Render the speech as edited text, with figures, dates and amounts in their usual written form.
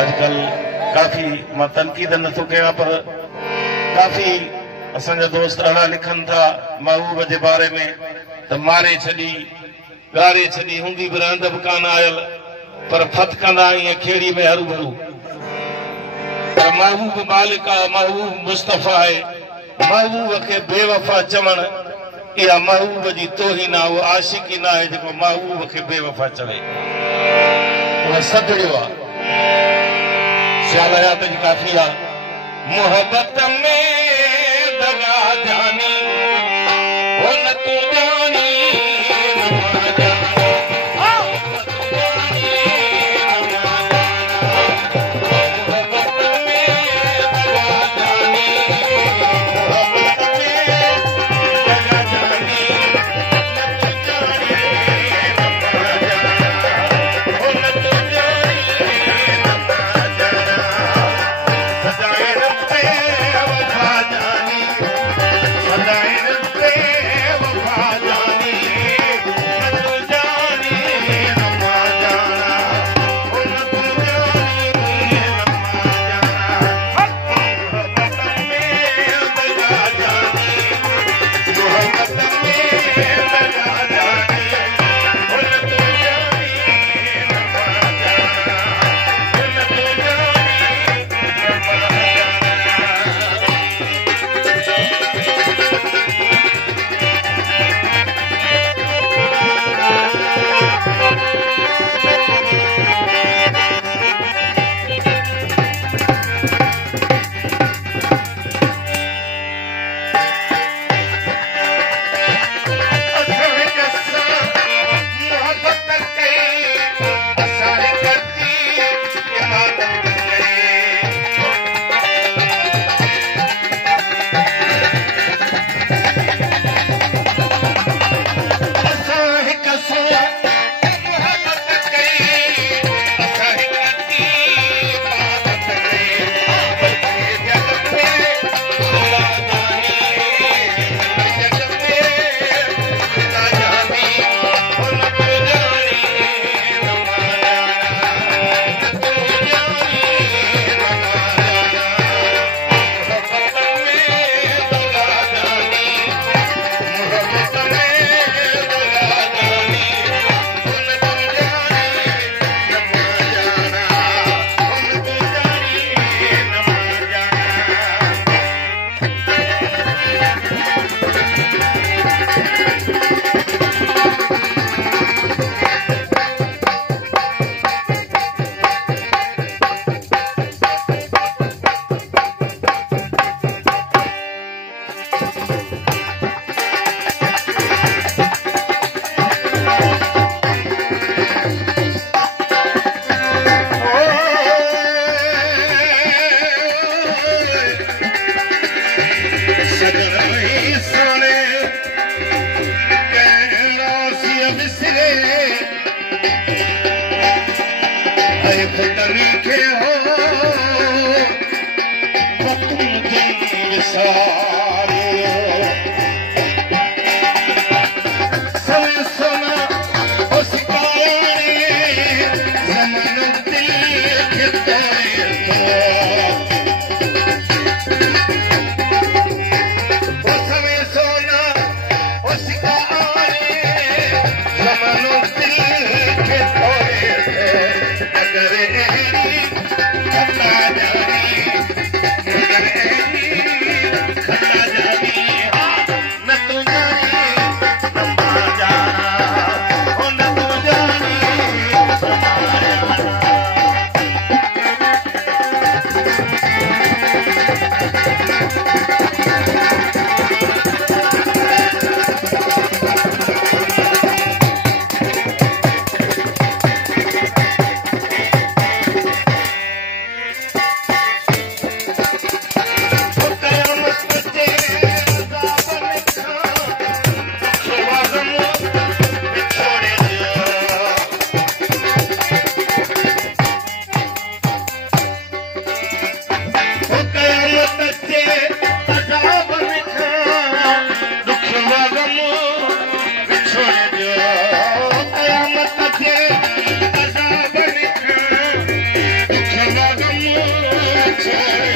अजकल काफ़ी मां तनक़ीद नथो कयां पर काफ़ी असांजा दोस्त अहिड़ा लिखनि था महबूब जे बारे में त मारे छॾी ॻारे छॾी हूंदी बि रहंद बि कान आयल पर फत कंदा ईअं खेड़ी में हरू भरू पर महबूब मालिक आहे महबूब मुस्तफ़ा आहे महबूब खे बेवफ़ा चवण इहा महबूब जी तोहीन आहे उहा आशिकी न आहे जेको महबूब खे बेवफ़ा चवे उहा सदड़ियो आहे ख़्याल हयात जी काफ़ी आहे मोहबत में दगा जानी वो न तू जानी छेड़